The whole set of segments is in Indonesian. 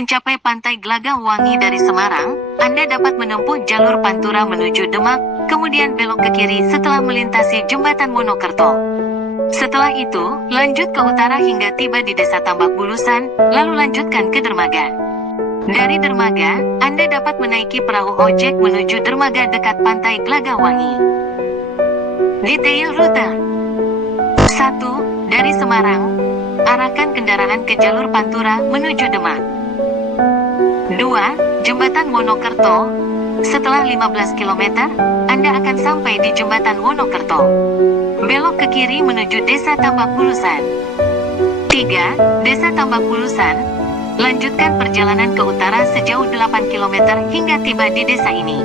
mencapai Pantai Gelagah Wangi dari Semarang, Anda dapat menempuh jalur Pantura menuju Demak, kemudian belok ke kiri setelah melintasi Jembatan Monokerto. Setelah itu, lanjut ke utara hingga tiba di Desa Tambak Bulusan, lalu lanjutkan ke dermaga. Dari dermaga, Anda dapat menaiki perahu ojek menuju dermaga dekat Pantai Gelagah Wangi. Detail rute 1. Dari Semarang, arahkan kendaraan ke jalur Pantura menuju Demak. 2. Jembatan Monokerto. Setelah 15 km, Anda akan sampai di Jembatan Monokerto. Belok ke kiri menuju Desa Tambak Bulusan. 3. Desa Tambak Bulusan. Lanjutkan perjalanan ke utara sejauh 8 km hingga tiba di desa ini.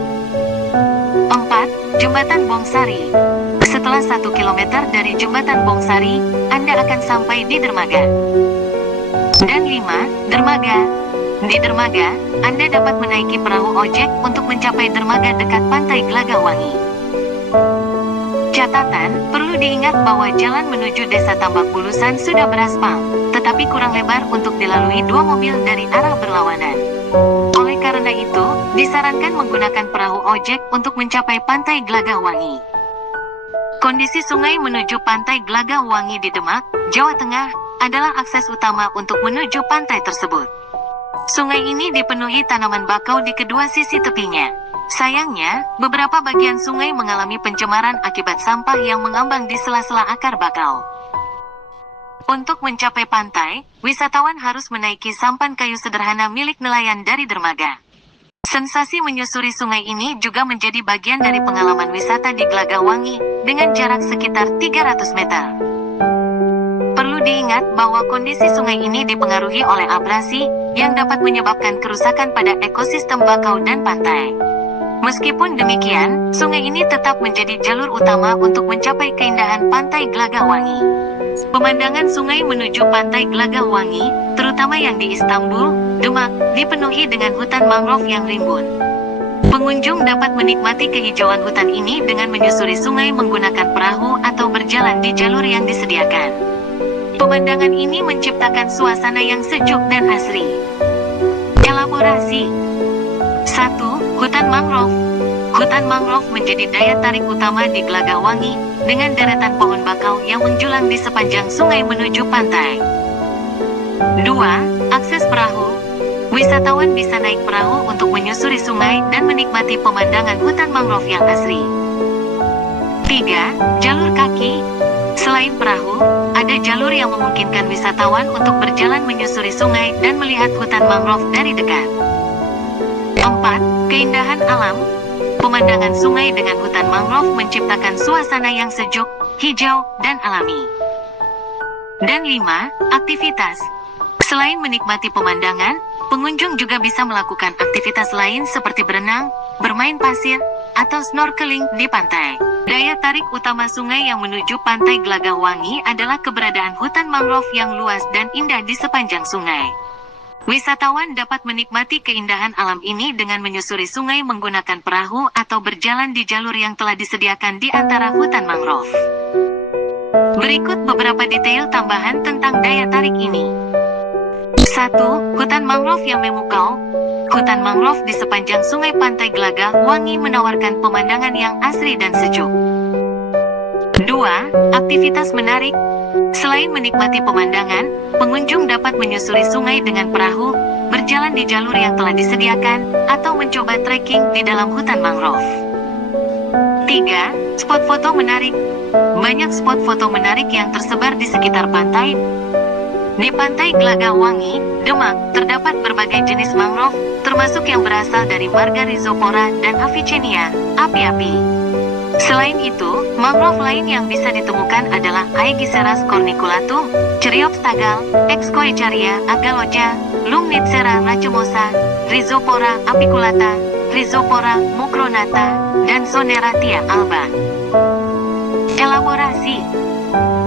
4. Jembatan Bongsari. Setelah 1 km dari Jembatan Bongsari, Anda akan sampai di dermaga. Dan 5. Dermaga. Di dermaga, Anda dapat menaiki perahu ojek untuk mencapai dermaga dekat Pantai Gelagah Wangi. Catatan, perlu diingat bahwa jalan menuju Desa Tambak Bulusan sudah beraspal, tetapi kurang lebar untuk dilalui 2 mobil dari arah berlawanan. Oleh karena itu, disarankan menggunakan perahu ojek untuk mencapai Pantai Gelagah Wangi. Kondisi sungai menuju Pantai Gelagah Wangi di Demak, Jawa Tengah, adalah akses utama untuk menuju pantai tersebut. Sungai ini dipenuhi tanaman bakau di kedua sisi tepinya. Sayangnya, beberapa bagian sungai mengalami pencemaran akibat sampah yang mengambang di sela-sela akar bakau. Untuk mencapai pantai, wisatawan harus menaiki sampan kayu sederhana milik nelayan dari dermaga. Sensasi menyusuri sungai ini juga menjadi bagian dari pengalaman wisata di Gelagah Wangi, dengan jarak sekitar 300 meter. Perlu diingat bahwa kondisi sungai ini dipengaruhi oleh abrasi, yang dapat menyebabkan kerusakan pada ekosistem bakau dan pantai. Meskipun demikian, sungai ini tetap menjadi jalur utama untuk mencapai keindahan Pantai Gelagah Wangi. Pemandangan sungai menuju Pantai Gelagah Wangi, terutama yang di Istanbul, Demak, dipenuhi dengan hutan mangrove yang rimbun. Pengunjung dapat menikmati kehijauan hutan ini dengan menyusuri sungai menggunakan perahu atau berjalan di jalur yang disediakan. Pemandangan ini menciptakan suasana yang sejuk dan asri. Elaborasi 1. Hutan mangrove. Hutan mangrove menjadi daya tarik utama di Gelagah Wangi, dengan deretan pohon bakau yang menjulang di sepanjang sungai menuju pantai. 2. Akses perahu. Wisatawan bisa naik perahu untuk menyusuri sungai dan menikmati pemandangan hutan mangrove yang asri. 3. Jalur kaki. Selain perahu, ada jalur yang memungkinkan wisatawan untuk berjalan menyusuri sungai dan melihat hutan mangrove dari dekat. 4. Keindahan alam. Pemandangan sungai dengan hutan mangrove menciptakan suasana yang sejuk, hijau, dan alami. Dan 5. Aktivitas. Selain menikmati pemandangan, pengunjung juga bisa melakukan aktivitas lain seperti berenang, bermain pasir, atau snorkeling di pantai. Daya tarik utama sungai yang menuju Pantai Gelagah Wangi adalah keberadaan hutan mangrove yang luas dan indah di sepanjang sungai. Wisatawan dapat menikmati keindahan alam ini dengan menyusuri sungai menggunakan perahu atau berjalan di jalur yang telah disediakan di antara hutan mangrove. Berikut beberapa detail tambahan tentang daya tarik ini. 1. Hutan mangrove yang memukau. Hutan mangrove di sepanjang sungai Pantai Gelagah Wangi menawarkan pemandangan yang asri dan sejuk. 2. Aktivitas menarik. Selain menikmati pemandangan, pengunjung dapat menyusuri sungai dengan perahu, berjalan di jalur yang telah disediakan, atau mencoba trekking di dalam hutan mangrove. 3. Spot foto menarik. Banyak spot foto menarik yang tersebar di sekitar pantai. Di Pantai Gelagah Wangi, Demak, terdapat berbagai jenis mangrove, termasuk yang berasal dari Marga Rhizopora dan Avicennia, api-api. Selain itu, mangrove lain yang bisa ditemukan adalah Aegiseras corniculatum, Ceriops tagal, Excoecharia agalocha, Lumnitsera racemosa, Rhizopora apiculata, Rhizopora mucronata, dan Zoneratia alba. Elaborasi.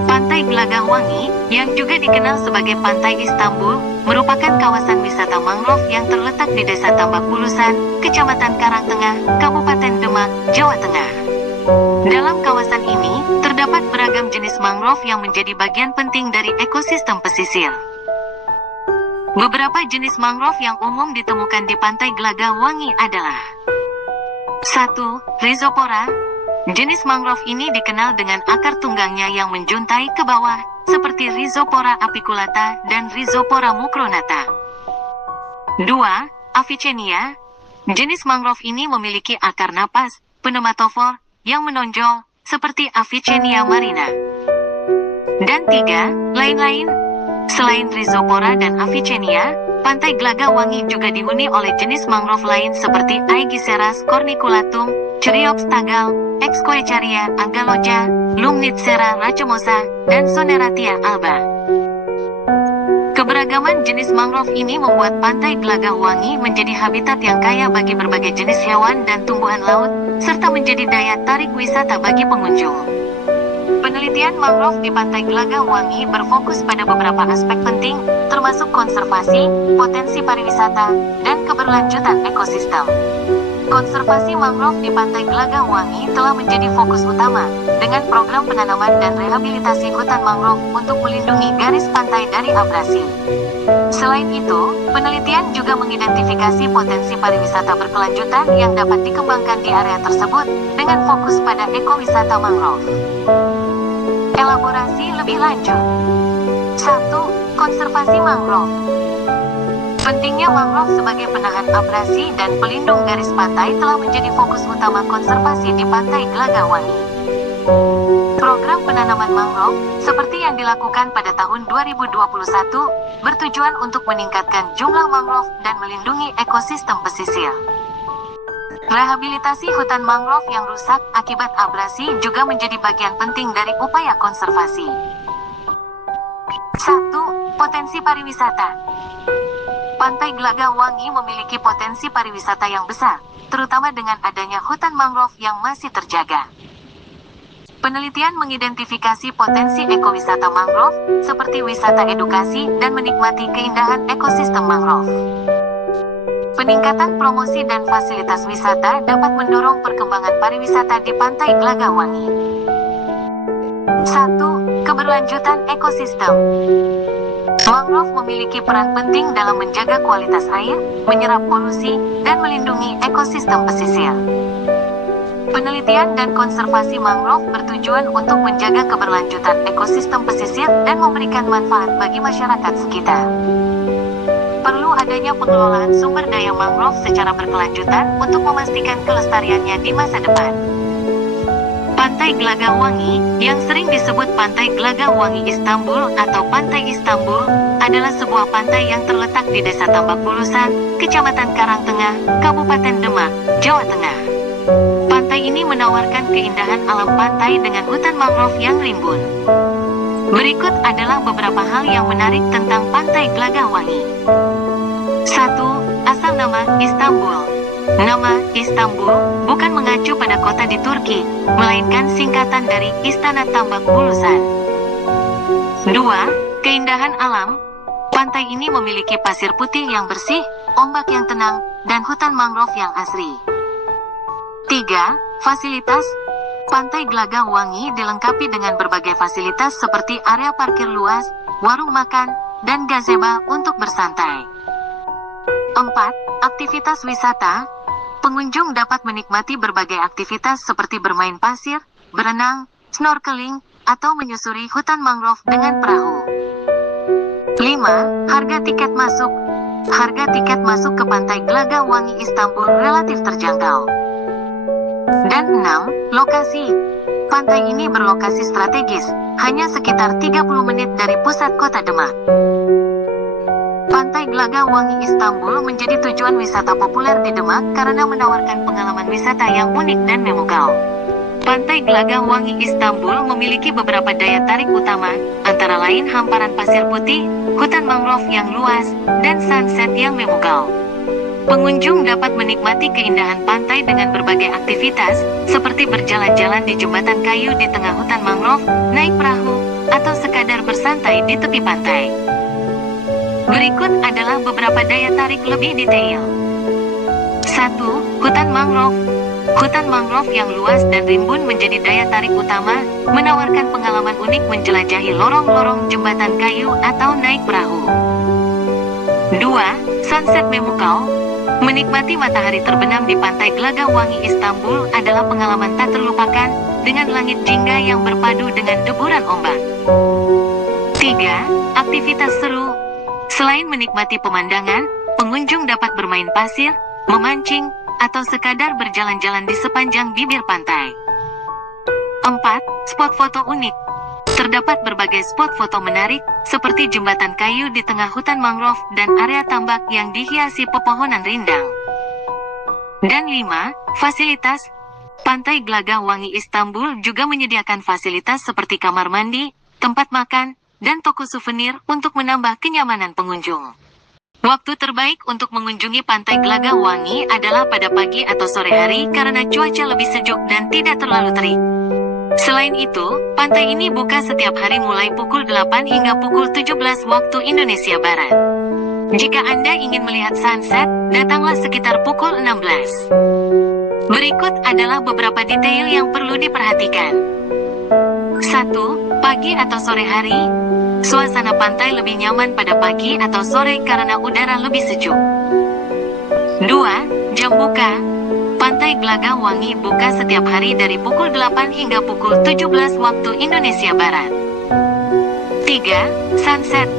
Pantai Gelagah Wangi, yang juga dikenal sebagai Pantai Istanbul, merupakan kawasan wisata mangrove yang terletak di Desa Tambak Bulusan, Kecamatan Karangtengah, Kabupaten Demak, Jawa Tengah. Dalam kawasan ini, terdapat beragam jenis mangrove yang menjadi bagian penting dari ekosistem pesisir. Beberapa jenis mangrove yang umum ditemukan di Pantai Glaga Wangi adalah 1. Rhizopora. Jenis mangrove ini dikenal dengan akar tunggangnya yang menjuntai ke bawah, seperti Rhizopora apiculata dan Rhizopora mucronata. 2. Avicennia. Jenis mangrove ini memiliki akar napas, pneumatofor, yang menonjol, seperti Avicennia marina. Dan 3. Lain-lain. Selain Rhizopora dan Avicennia, Pantai Glaga Wangi juga dihuni oleh jenis mangrove lain seperti Aegiseras corniculatum, Chiriops tagal, Excoecharia agaloja, Lumnitsera racemosa, dan Soneratia alba. Keberagaman jenis mangrove ini membuat Pantai Glaga Wangi menjadi habitat yang kaya bagi berbagai jenis hewan dan tumbuhan laut, serta menjadi daya tarik wisata bagi pengunjung. Penelitian mangrove di Pantai Glaga Wangi berfokus pada beberapa aspek penting, termasuk konservasi, potensi pariwisata, dan keberlanjutan ekosistem. Konservasi mangrove di Pantai Glaga Wangi telah menjadi fokus utama, dengan program penanaman dan rehabilitasi hutan mangrove untuk melindungi garis pantai dari abrasi. Selain itu, penelitian juga mengidentifikasi potensi pariwisata berkelanjutan yang dapat dikembangkan di area tersebut, dengan fokus pada ekowisata mangrove. Elaborasi lebih lanjut. 1. Konservasi mangrove. Pentingnya mangrove sebagai penahan abrasi dan pelindung garis pantai telah menjadi fokus utama konservasi di Pantai Glaga Wangi. Program penanaman mangrove, seperti yang dilakukan pada tahun 2021, bertujuan untuk meningkatkan jumlah mangrove dan melindungi ekosistem pesisir. Rehabilitasi hutan mangrove yang rusak akibat abrasi juga menjadi bagian penting dari upaya konservasi. 1. Potensi pariwisata. Pantai Glaga Wangi memiliki potensi pariwisata yang besar, terutama dengan adanya hutan mangrove yang masih terjaga. Penelitian mengidentifikasi potensi ekowisata mangrove, seperti wisata edukasi dan menikmati keindahan ekosistem mangrove. Peningkatan promosi dan fasilitas wisata dapat mendorong perkembangan pariwisata di Pantai Glaga Wangi. 1. Keberlanjutan ekosistem. Mangrove memiliki peran penting dalam menjaga kualitas air, menyerap polusi, dan melindungi ekosistem pesisir. Penelitian dan konservasi mangrove bertujuan untuk menjaga keberlanjutan ekosistem pesisir dan memberikan manfaat bagi masyarakat sekitar. Perlu adanya pengelolaan sumber daya mangrove secara berkelanjutan untuk memastikan kelestariannya di masa depan. Pantai Glaga Wangi, yang sering disebut Pantai Glaga Wangi Istanbul atau Pantai Istanbul, adalah sebuah pantai yang terletak di Desa Tambak Bulusan, Kecamatan Karangtengah, Kabupaten Demak, Jawa Tengah. Pantai ini menawarkan keindahan alam pantai dengan hutan mangrove yang rimbun. Berikut adalah beberapa hal yang menarik tentang Pantai Glaga Wangi. 1. Asal nama Istanbul. Nama Istanbul bukan mengacu pada kota di Turki, melainkan singkatan dari Istana Tambak Bulusan. 2. Keindahan alam. Pantai ini memiliki pasir putih yang bersih, ombak yang tenang, dan hutan mangrove yang asri. 3. Fasilitas. Pantai Glaga Wangi dilengkapi dengan berbagai fasilitas seperti area parkir luas, warung makan, dan gazebo untuk bersantai. 4. Aktivitas wisata. Pengunjung dapat menikmati berbagai aktivitas seperti bermain pasir, berenang, snorkeling, atau menyusuri hutan mangrove dengan perahu. 5. Harga tiket masuk. Harga tiket masuk ke Pantai Glaga Wangi Istanbul relatif terjangkau. Dan 6. Lokasi. Pantai ini berlokasi strategis, hanya sekitar 30 menit dari pusat kota Demak. Pantai Glaga Wangi Istanbul menjadi tujuan wisata populer di Demak karena menawarkan pengalaman wisata yang unik dan memukau. Pantai Glaga Wangi Istanbul memiliki beberapa daya tarik utama, antara lain hamparan pasir putih, hutan mangrove yang luas, dan sunset yang memukau. Pengunjung dapat menikmati keindahan pantai dengan berbagai aktivitas, seperti berjalan-jalan di jembatan kayu di tengah hutan mangrove, naik perahu, atau sekadar bersantai di tepi pantai. Berikut adalah beberapa daya tarik lebih detail. 1. Hutan mangrove. Hutan mangrove yang luas dan rimbun menjadi daya tarik utama, menawarkan pengalaman unik menjelajahi lorong-lorong jembatan kayu atau naik perahu. 2. Sunset Memukau. Menikmati matahari terbenam di pantai Gelagah Wangi Istanbul adalah pengalaman tak terlupakan, dengan langit jingga yang berpadu dengan deburan ombak. 3. Aktivitas seru. Selain menikmati pemandangan, pengunjung dapat bermain pasir, memancing, atau sekadar berjalan-jalan di sepanjang bibir pantai. 4. Spot foto unik. Terdapat berbagai spot foto menarik, seperti jembatan kayu di tengah hutan mangrove dan area tambak yang dihiasi pepohonan rindang. Dan 5. Fasilitas. Pantai Gelagah Wangi Istanbul juga menyediakan fasilitas seperti kamar mandi, tempat makan, dan toko souvenir untuk menambah kenyamanan pengunjung. Waktu terbaik untuk mengunjungi Pantai Gelagah Wangi adalah pada pagi atau sore hari karena cuaca lebih sejuk dan tidak terlalu terik. Selain itu, pantai ini buka setiap hari mulai pukul 8 hingga pukul 17 waktu Indonesia Barat. Jika Anda ingin melihat sunset, datanglah sekitar pukul 16. Berikut adalah beberapa detail yang perlu diperhatikan. 1. Pagi atau sore hari. Suasana pantai lebih nyaman pada pagi atau sore karena udara lebih sejuk. 2. Jam buka. Pantai Gelagah Wangi buka setiap hari dari pukul 8 hingga pukul 17 waktu Indonesia Barat. 3. Sunset.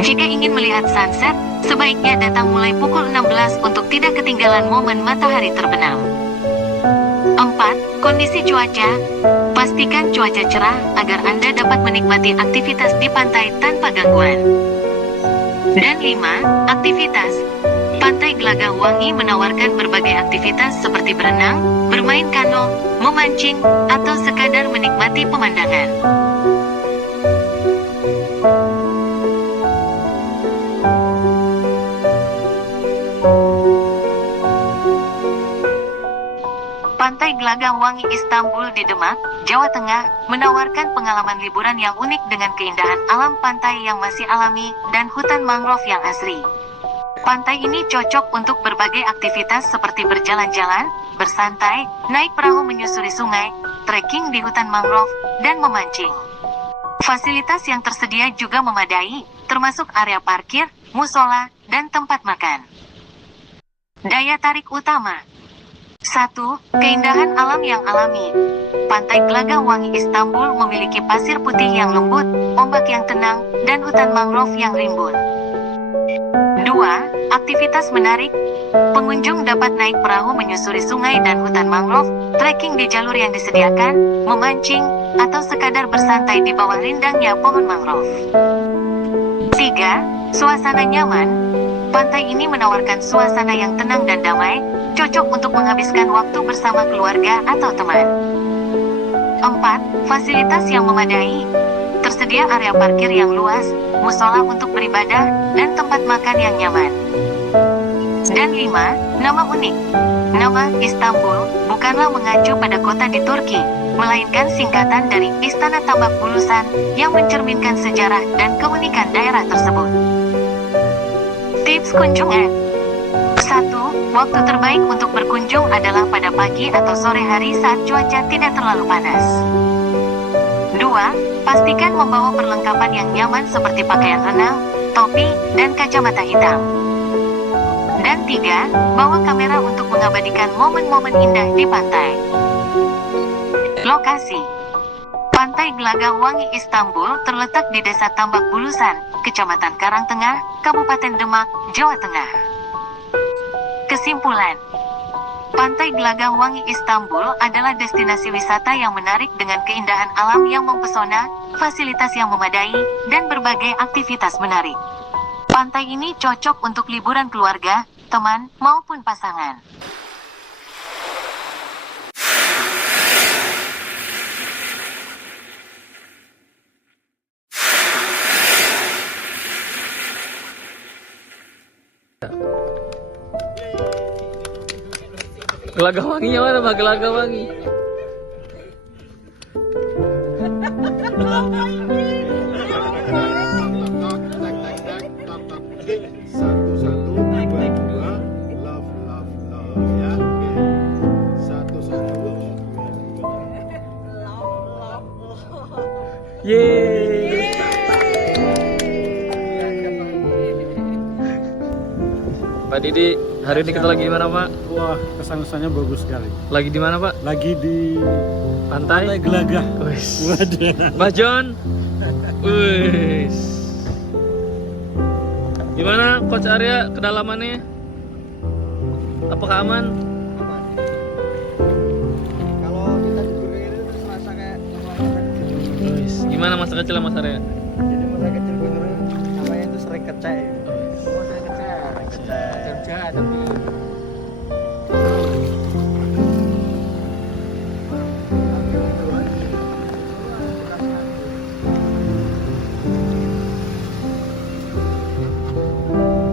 Jika ingin melihat sunset, sebaiknya datang mulai pukul 16 untuk tidak ketinggalan momen matahari terbenam. 4. Kondisi cuaca. Pastikan cuaca cerah agar Anda dapat menikmati aktivitas di pantai tanpa gangguan. Dan 5. Aktivitas. Pantai Gelagah Wangi menawarkan berbagai aktivitas seperti berenang, bermain kano, memancing, atau sekadar menikmati pemandangan. Pantai Gelagah Wangi Istanbul di Demak, Jawa Tengah, menawarkan pengalaman liburan yang unik dengan keindahan alam pantai yang masih alami dan hutan mangrove yang asri. Pantai ini cocok untuk berbagai aktivitas seperti berjalan-jalan, bersantai, naik perahu menyusuri sungai, trekking di hutan mangrove, dan memancing. Fasilitas yang tersedia juga memadai, termasuk area parkir, musola, dan tempat makan. Daya tarik utama. 1. Keindahan alam yang alami. Pantai Gelagah Wangi Istanbul memiliki pasir putih yang lembut, ombak yang tenang, dan hutan mangrove yang rimbun. 2. Aktivitas menarik. Pengunjung dapat naik perahu menyusuri sungai dan hutan mangrove, trekking di jalur yang disediakan, memancing, atau sekadar bersantai di bawah rindangnya pohon mangrove. 3. Suasana nyaman. Pantai ini menawarkan suasana yang tenang dan damai, cocok untuk menghabiskan waktu bersama keluarga atau teman. 4. Fasilitas yang memadai. Tersedia area parkir yang luas, musola untuk beribadah, dan tempat makan yang nyaman. Dan 5. Nama unik. Nama Istanbul bukanlah mengacu pada kota di Turki, melainkan singkatan dari Istana Tambak Bulusan yang mencerminkan sejarah dan keunikan daerah tersebut. Tips kunjungan. 1. Waktu terbaik untuk berkunjung adalah pada pagi atau sore hari saat cuaca tidak terlalu panas. 2. Pastikan membawa perlengkapan yang nyaman seperti pakaian renang, topi, dan kacamata hitam. Dan 3. Bawa kamera untuk mengabadikan momen-momen indah di pantai. Lokasi. Pantai Gelagah Wangi Istanbul terletak di Desa Tambak Bulusan, Kecamatan Karangtengah, Kabupaten Demak, Jawa Tengah. Kesimpulan. Pantai Gelagah Wangi Istanbul adalah destinasi wisata yang menarik dengan keindahan alam yang mempesona, fasilitas yang memadai, dan berbagai aktivitas menarik. Pantai ini cocok untuk liburan keluarga, teman, maupun pasangan. Gelagah Wanginya mana mah Gelagah Wangi? Satu-satu, dua, love, ya. Satu-satu. Yeay. Pak Didi, hari ini kita lagi di mana Pak? Wah, kesan-kesannya bagus sekali. Lagi di mana Pak? Lagi di Pantai? Gelagah. Wis. Waduh. Mbak John. Wis. Gimana Coach Arya kedalamannya? Apakah aman? Kalau kita di gunung itu terus rasa kayak Wis. Gimana masa kecil Mas Arya? jadi masa kecil gunung namanya itu sering kecek. Oh, sering kecek. Kerja tapi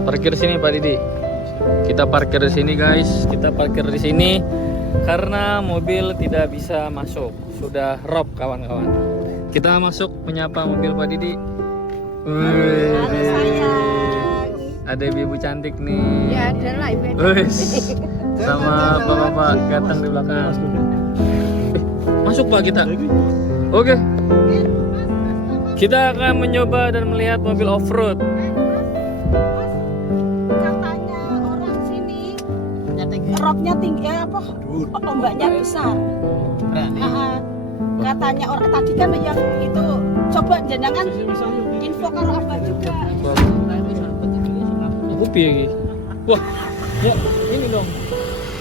Parkir sini Pak Didi. Kita parkir di sini guys. Kita parkir di sini karena mobil tidak bisa masuk. Sudah rob kawan-kawan. Kita masuk menyapa mobil Pak Didi. Wih. Halo sayang. Ada ibu cantik nih. Ya ada lah ibu. Wis. Sama bapak-bapak ganteng di belakang. Masuk Pak kita. Oke. Kita akan mencoba dan melihat mobil off-road. Katanya orang sini rocknya tinggi ya apa? Ombaknya besar. Katanya orang tadi kan yang itu coba jangan info kalau apa juga. Aku piye iki? Wah, ya ini dong.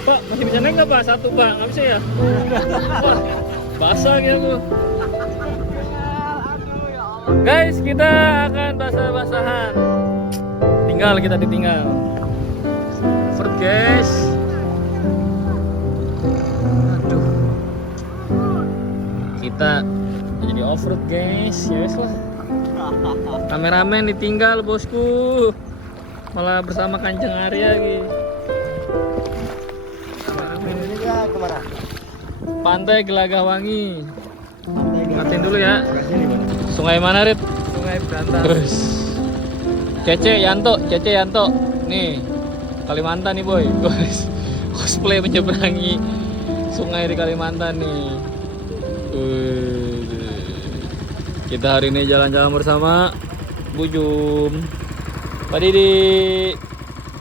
Pak, masih bisa naik nggak Pak? Satu Pak, nggak bisa ya? Wah, basah gitu aku. Guys, kita akan basah-basahan. Kita ditinggal. Off-road guys. Aduh. Kita jadi off-road guys. Ya wes lah. Kameramen ditinggal bosku. Malah bersama Kanjeng Arya gitu. ini ya kemana? Pantai Gelagahwangi. Matiin dulu ya. Sungai mana Rit? Sungai Berantas. Terus. Cece Yanto. Nih. Kalimantan nih boy. Guys. Cosplay menyeberangi sungai di Kalimantan nih. Kita hari ini jalan-jalan bersama Bu Jum. Pak Didi.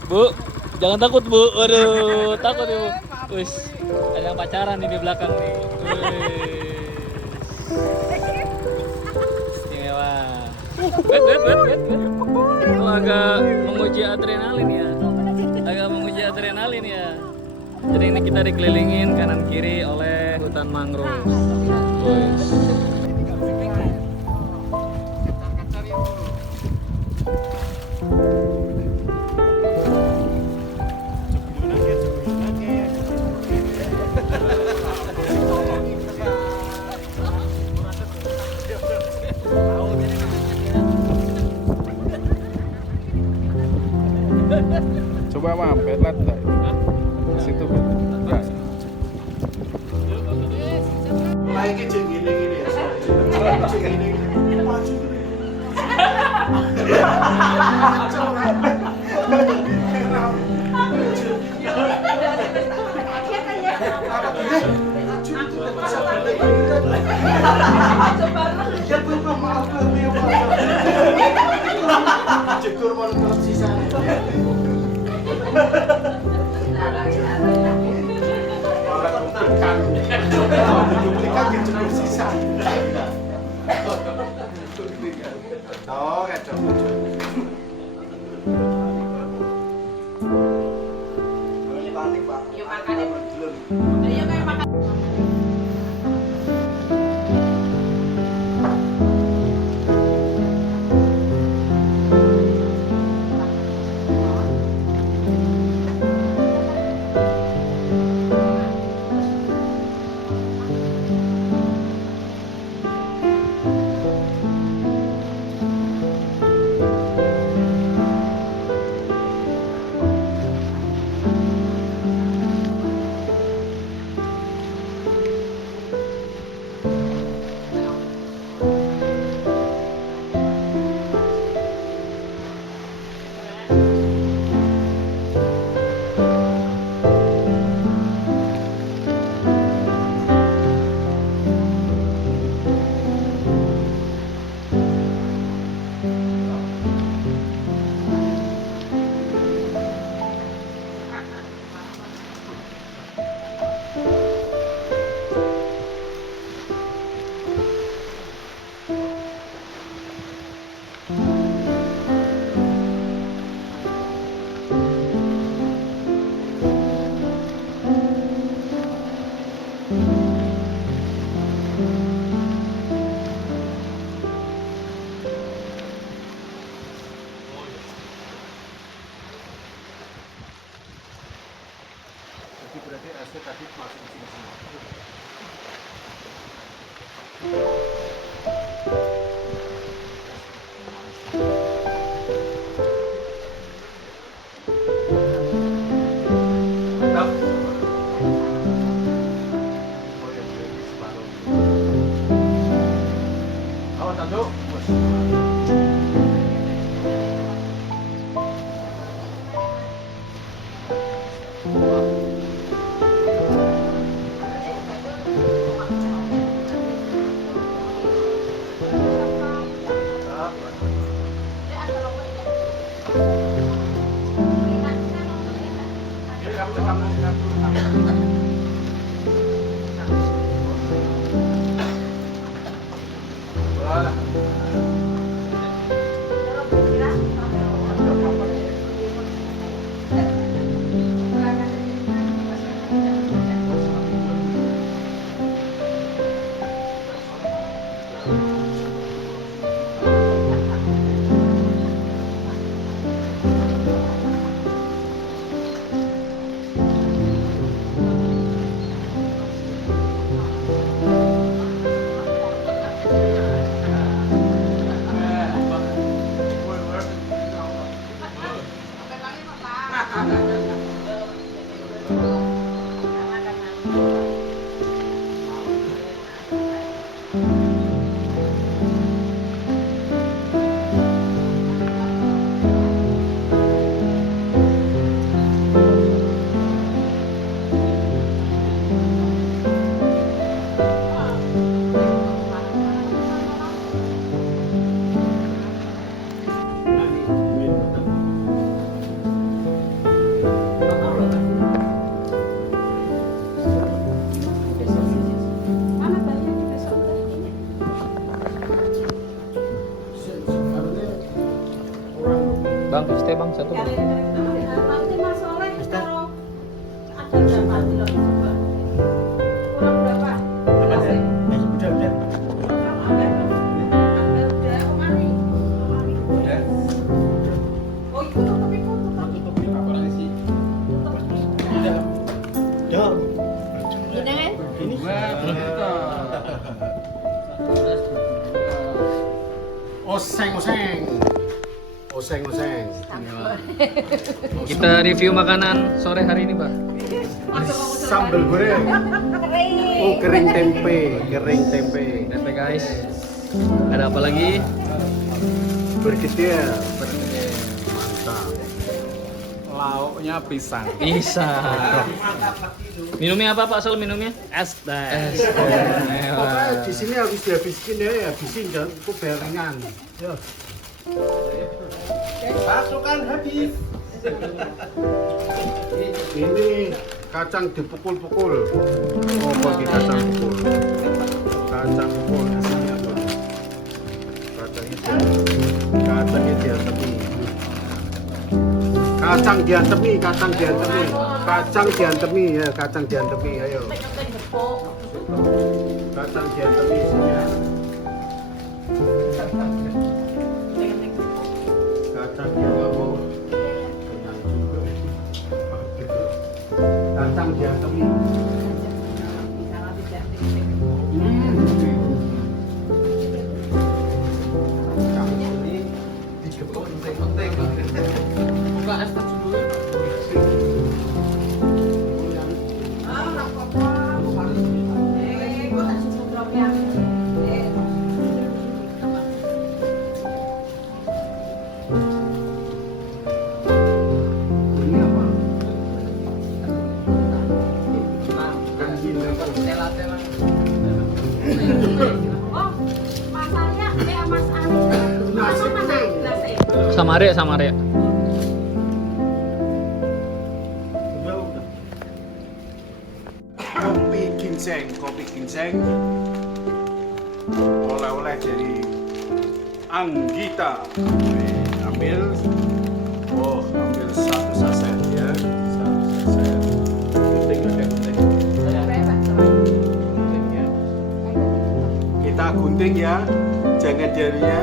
Bu, jangan takut Bu. Waduh, takut ya Bu. Wis, ada yang pacaran nih di belakang nih. Istimewa. Bet. Oh, agak menguji adrenalin ya. Jadi ini kita dikelilingin kanan kiri oleh hutan mangrove. Wis. Coba mampir lah tak? Situ enggak. Naiknya gini ya. Maju. Cukur mau terus sisa. Duplikat yang cukup sisa. Oh, kacau. Ini panik, Pak. Yuk makan ya. Belum. Ayo kayak makan. Cuk. Mana bayarnya besok? Bang, stay bang satu. Bang. Nanti Mas Soleh taruh ada berapa kilo coba? Kurang berapa? Udah. Oh itu tutup itu tutup. Dor. Ini kan? Oseng. Kita review makanan sore hari ini, Pak. Sambal goreng. Oh, kering tempe. Tempe guys. Ada apa lagi? Bergedel. Mantap. Lauknya pisang. Bisa. Minumnya apa Pak Sol minumnya? Es teh. Pokoknya di sini habis dihabisin ya, habisin jangan itu beringan. Yo. Pasukan habis. Ini kacang dipukul-pukul. Oh, pakai kacang pukul. Kacang pukul di sini apa? Kacangnya diantemi. Kacang diantemi, ayo. Kacang diantemi sini ya. Kacang diantemi. Kacang diantemi. Ini apa? Oh, Mas Arya, Mas Ani. Nasi Mana kuning. gelasnya? Sama Arya. Kopi ginseng oleh-oleh dari Anggita. Ambil satu saset ya, guntingnya kita gunting ya, jangan jarinya.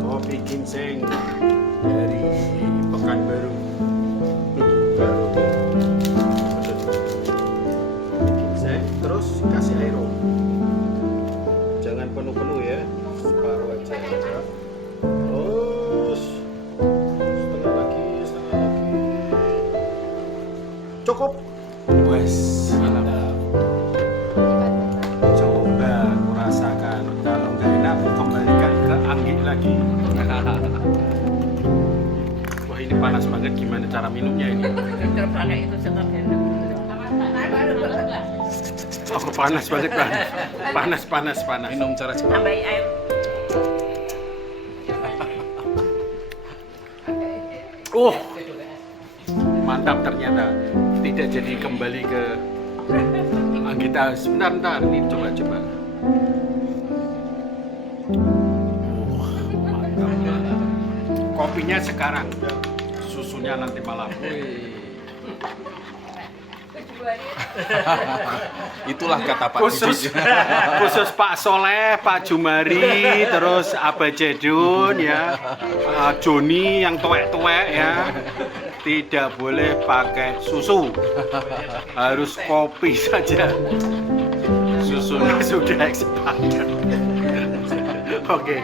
Kopi ginseng dari Pekanbaru. Terus kasih air, jangan penuh-penuh ya, separuh aja. Terus setengah lagi, cukup. Wes, lagi. Wah ini panas banget, gimana cara minumnya ini? Oh panas banget kan? Panas. Minum cara cepat. Tambahin air. Mantap ternyata. Tidak jadi kembali ke kita. Sebentar, ini coba. Mantap. Kopinya sekarang, susunya nanti malam. Itulah kata Pak Khusus Didi. Pak Soleh, Pak Jumari, terus Abah Jedun ya, Joni yang tuwek-tuwek ya, tidak boleh pakai susu, harus kopi saja. Susunya sudah expired. Oke.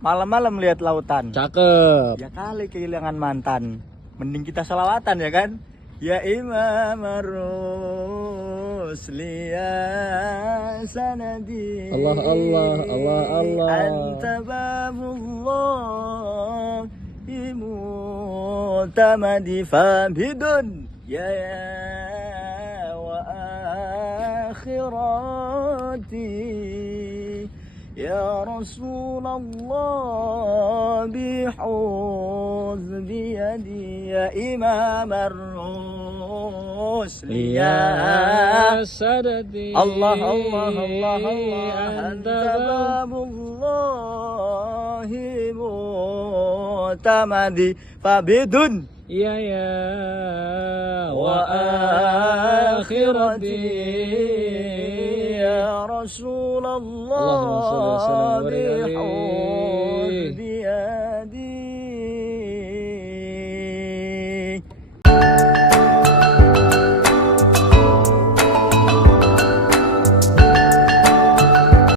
Malam-malam lihat lautan. Cakep. Ya kali kehilangan mantan. Mending kita salawatan ya kan? Ya Imam Ar-Rusli ya sanadi. Allah. Anta babullah mutamadi fabidun ya wa akhirati. يا رسول الله بحوز بيدي يا إمام الرسل يا سددي الله أنت باب الله معتمدي فبدن يا وآخرتي يا رسول الله